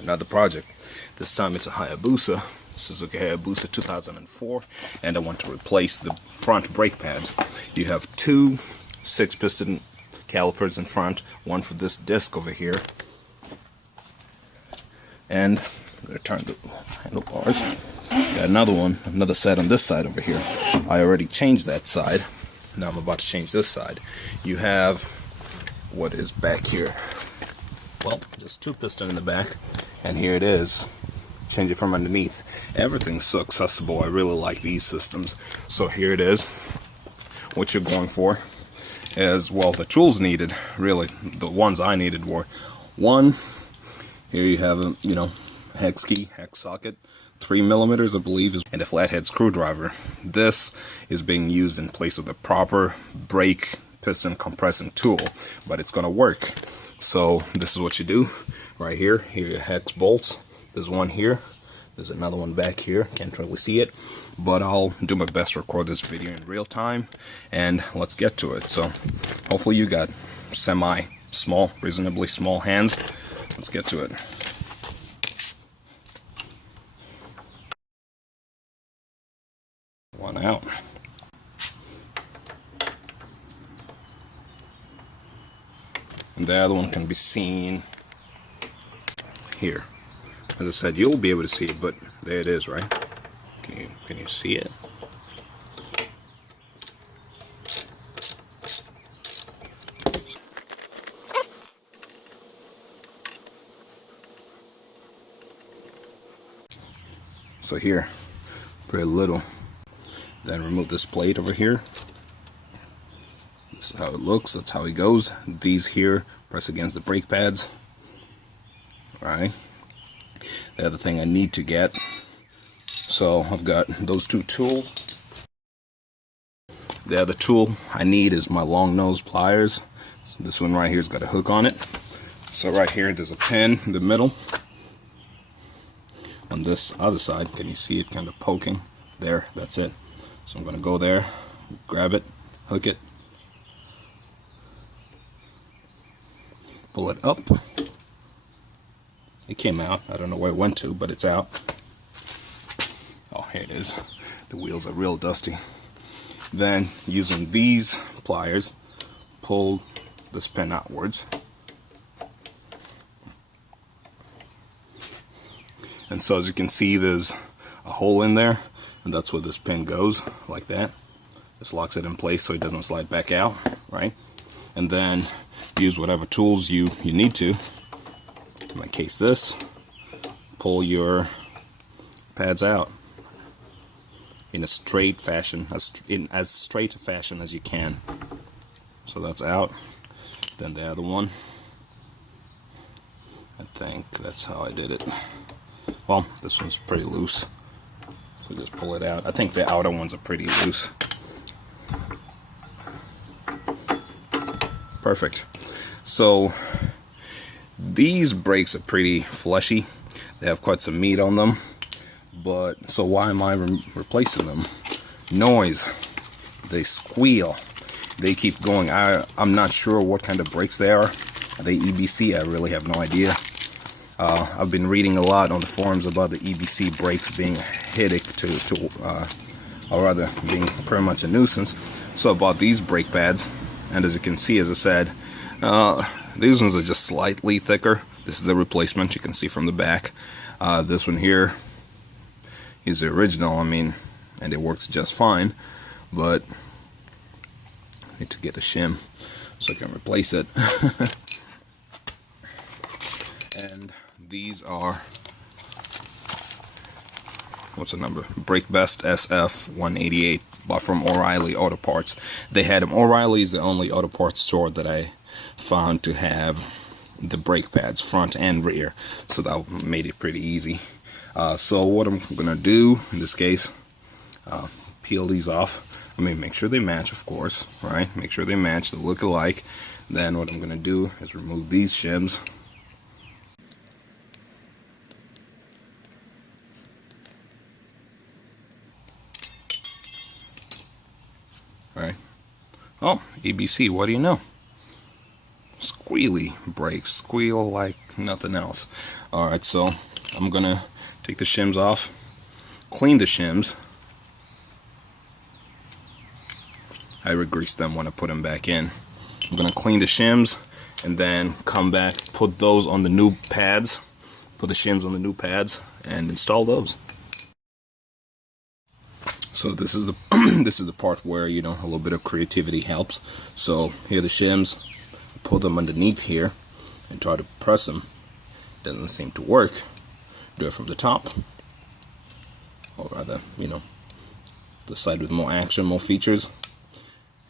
another project. This time it's a Hayabusa, Suzuki Hayabusa 2004, and I want to replace the front brake pads. You have two 6-piston calipers in front, one for this disc over here, and I'm going to turn the handlebars. Got another set on this side over here. I already changed that side. Now I'm about to change this side. You have what is back here. Well, just 2 pistons in the back, and here it is. Change it from underneath. Everything's so accessible. I really like these systems. So here it is. What you're going for is, well, the tools needed, really, the ones I needed were, one, here you have a, hex key, hex socket, 3mm I believe, and a flathead screwdriver. This is being used in place of the proper brake piston compressing tool, but it's gonna work. So this is what you do right here. Here are your hex bolts. There's one here, there's another one back here, can't really see it, but I'll do my best to record this video in real time, and let's get to it. So hopefully you got semi-small, reasonably small hands. Let's get to it. One out. And the other one can be seen here. As I said, you'll be able to see it, but there it is, right? Can you see it? So here, very little. Then remove this plate over here. This is how it looks. That's how it goes. These here press against the brake pads. Right. The other thing I need to get. So I've got those 2 tools. The other tool I need is my long nose pliers. So this one right here has got a hook on it. So right here there's a pin in the middle. On this other side, can you see it kind of poking? There, that's it. So I'm going to go there, grab it, hook it, pull it up. It came out. I don't know where it went to, but it's out. Oh, here it is. The wheels are real dusty. Then, using these pliers, pull this pin outwards. And so as you can see, there's a hole in there, and that's where this pin goes, like that. This locks it in place so it doesn't slide back out, right? And then use whatever tools you need to. In my case, this, pull your pads out in a straight fashion, in as straight a fashion as you can. So that's out. Then the other one, I think that's how I did it. Well, this one's pretty loose, so just pull it out. I think the outer ones are pretty loose. Perfect. So these brakes are pretty fleshy. They have quite some meat on them. But so why am I replacing them? Noise. They squeal. They keep going. I'm not sure what kind of brakes they are. Are they EBC? I really have no idea. I've been reading a lot on the forums about the EBC brakes being a headache or rather being pretty much a nuisance. So I bought these brake pads, and as you can see, as I said, these ones are just slightly thicker. This is the replacement, you can see from the back. This one here is the original, and it works just fine, but I need to get a shim so I can replace it. And these are, what's the number? Brakebest SF 188, bought from O'Reilly Auto Parts. They had them. O'Reilly is the only auto parts store that I found to have the brake pads, front and rear, so that made it pretty easy. So what I'm gonna do in this case, peel these off. Make sure they match, of course, right? Make sure they match, they look alike. Then what I'm gonna do is remove these shims. Right? Oh, EBC, what do you know? Squeak. squealy brakes, squeal like nothing else. Alright, so I'm gonna take the shims off, clean the shims. I re-greased them when I put them back in. I'm gonna clean the shims and then come back, put those on the new pads, put the shims on the new pads, and install those. So this is the this is the part where, you know, a little bit of creativity helps. So here are the shims. Pull them underneath here and try to press them. Doesn't seem to work. Do it from the top, or rather, you know, the side with more action, more features,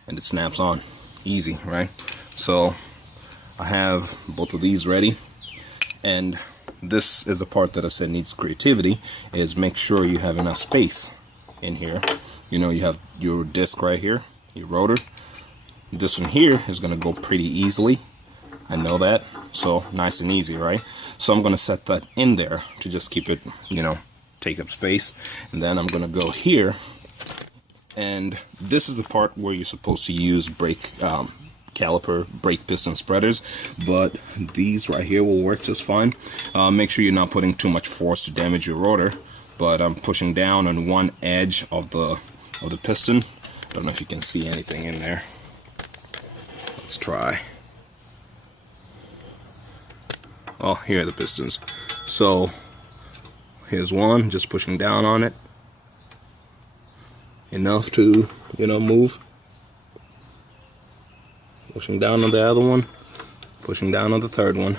and it snaps on. Easy, right? So I have both of these ready, and this is the part that I said needs creativity, is make sure you have enough space in here. You know, you have your disc right here, your rotor. This one here is going to go pretty easily. I know that. So nice and easy, right? So I'm going to set that in there to just keep it, you know, take up space. And then I'm going to go here, and this is the part where you're supposed to use brake caliper, brake piston spreaders, but these right here will work just fine. Make sure you're not putting too much force to damage your rotor, but I'm pushing down on one edge of the piston. I don't know if you can see anything in there. Let's try. Oh, here are the pistons. So here's one, just pushing down on it enough to, you know, move. Pushing down on the other one, pushing down on the third one.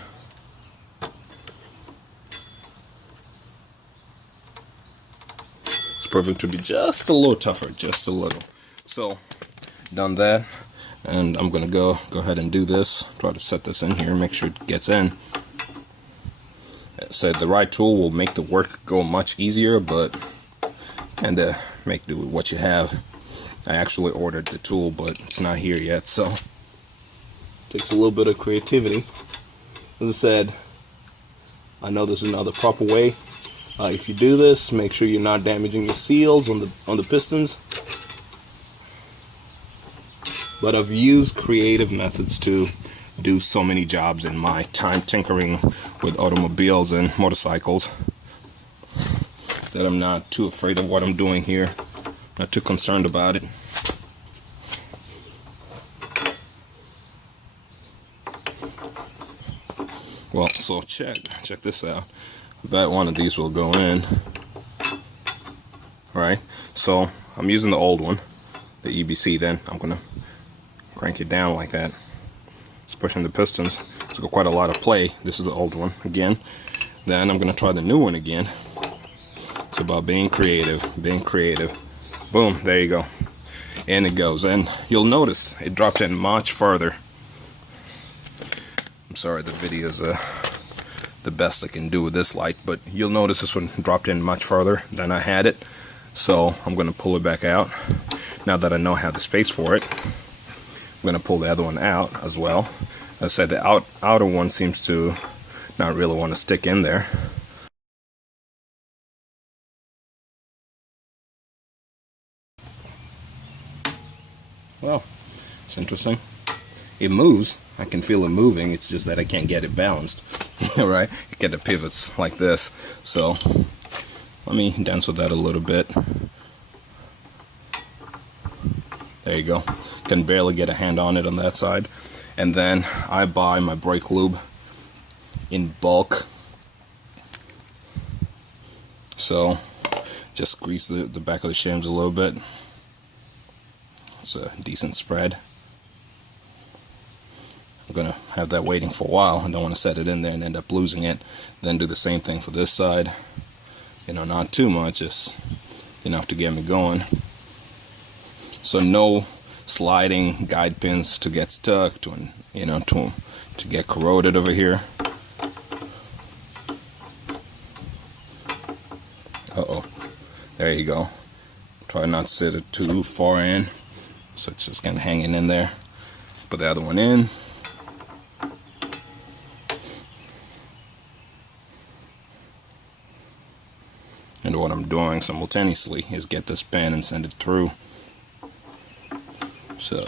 It's perfect to be just a little tougher, just a little. So done that, and I'm gonna go ahead and do this. Try to set this in here, make sure it gets in. So the right tool will make the work go much easier, but kinda make do with what you have. I actually ordered the tool, but it's not here yet, so takes a little bit of creativity. As I said, I know there's another proper way. If you do this, make sure you're not damaging your seals on the pistons. But I've used creative methods to do so many jobs in my time tinkering with automobiles and motorcycles that I'm not too afraid of what I'm doing here, not too concerned about it. Well, so check this out. I bet one of these will go in. Right? So I'm using the old one, the EBC. Then I'm gonna crank it down like that. It's pushing the pistons. It's got quite a lot of play. This is the old one again. Then I'm gonna try the new one again. It's about being creative, being creative. Boom, there you go. And it goes. And you'll notice it dropped in much further. I'm sorry, the video is the best I can do with this light, but you'll notice this one dropped in much further than I had it. So I'm going to pull it back out. Now that I know I have the space for it, I'm going to pull the other one out as well. As I said, the outer one seems to not really want to stick in there. Well, it's interesting. It moves. I can feel it moving. It's just that I can't get it balanced. Right? You get the pivots like this. So let me dance with that a little bit. There you go. Can barely get a hand on it on that side. And then I buy my brake lube in bulk. So just grease the back of the shims a little bit. It's a decent spread. I'm gonna have that waiting for a while. I don't want to set it in there and end up losing it. Then do the same thing for this side. You know, not too much, just enough to get me going. So no sliding guide pins to get stuck, to get corroded over here. Uh-oh. There you go. Try not to set it too far in, so it's just kind of hanging in there. Put the other one in. And what I'm doing simultaneously is get this pin and send it through. So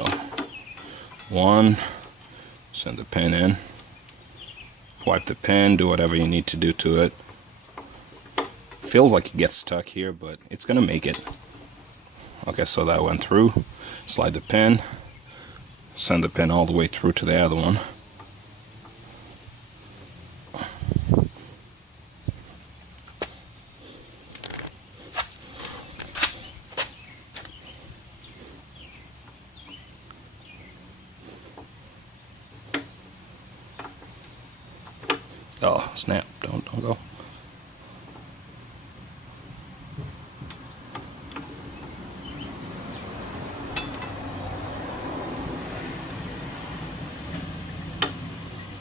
1, Send the pin in. Wipe the pin, do whatever you need to do to it. Feels like it gets stuck here, but it's gonna make it. Okay, so that went through. Slide the pin. Send the pin all the way through to the other one. Oh, snap. Don't go.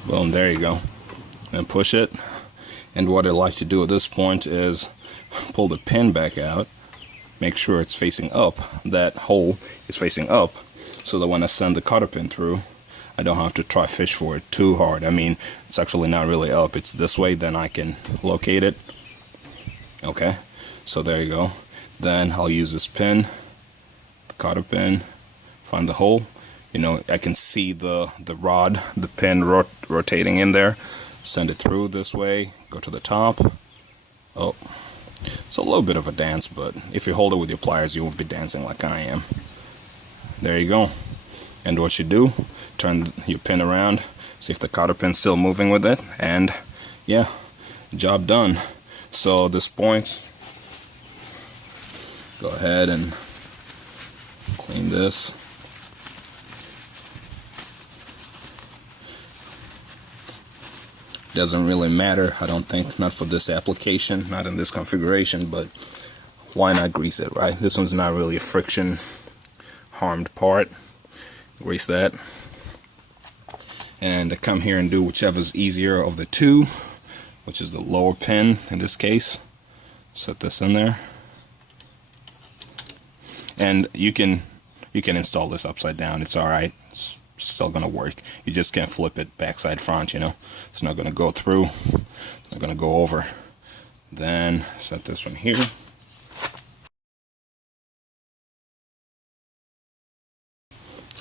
Boom, there you go. And push it. And what I like to do at this point is pull the pin back out. Make sure it's facing up. That hole is facing up, so that when I send the cotter pin through, I don't have to try fish for it too hard. I mean, it's actually not really up. It's this way, then I can locate it. Okay, so there you go. Then I'll use this pin, the cotter pin, find the hole. You know, I can see the rod, the pin rotating in there. Send it through this way, go to the top. Oh, it's a little bit of a dance, but if you hold it with your pliers, you won't be dancing like I am. There you go. And what you do, turn your pin around, see if the cotter pin's still moving with it, and yeah, job done. So at this point, go ahead and clean this. Doesn't really matter, I don't think, not for this application, not in this configuration, but why not grease it, right? This one's not really a friction harmed part. Grease that, and I come here and do whichever's easier of the two, which is the lower pin in this case. Set this in there, and you can install this upside down. It's all right. It's still gonna work. You just can't flip it backside front. You know, it's not gonna go through. It's not gonna go over. Then set this one here.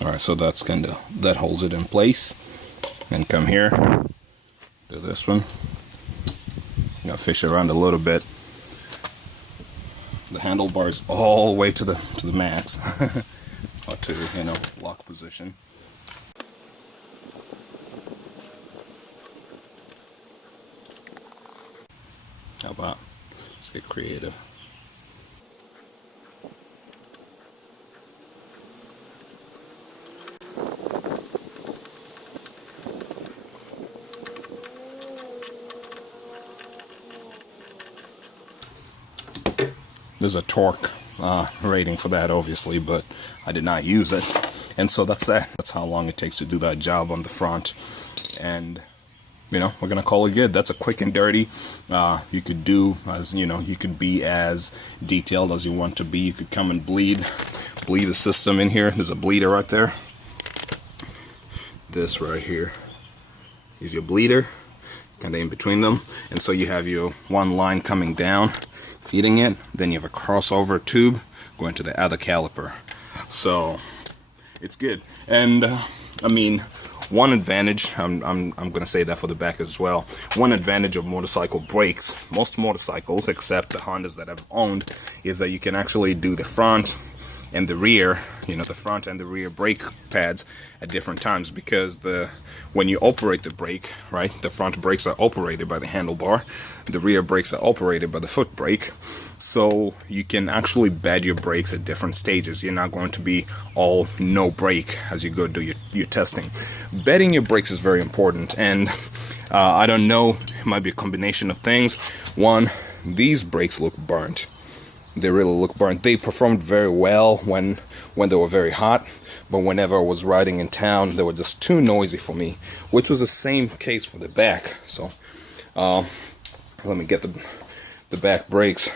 Alright, so that's that holds it in place. And come here, do this one. You know, fish around a little bit. The handlebars all the way to the max, or to, you know, lock position. How about, let's get creative. There's a torque rating for that, obviously, but I did not use it, and so that's that. That's how long it takes to do that job on the front, and you know, we're gonna call it good. That's a quick and dirty. You could do, as you know, you could be as detailed as you want to be. You could come and bleed the system in here. There's a bleeder right there. This right here is your bleeder, kind of in between them, and so you have your one line coming down, feeding it, then you have a crossover tube going to the other caliper. So it's good. And I mean, one advantage, I'm gonna say that for the back as well, one advantage of motorcycle brakes, most motorcycles except the Hondas that I've owned, is that you can actually do the front and the rear, you know, the front and the rear brake pads at different times, because when you operate the brake, right, the front brakes are operated by the handlebar, the rear brakes are operated by the foot brake, so you can actually bed your brakes at different stages. You're not going to be all no brake as you go do your testing. Bedding your brakes is very important, and I don't know, it might be a combination of things. One, these brakes look burnt. They really look burnt. They performed very well when they were very hot, but whenever I was riding in town, they were just too noisy for me, which was the same case for the back. So let me get the back brakes.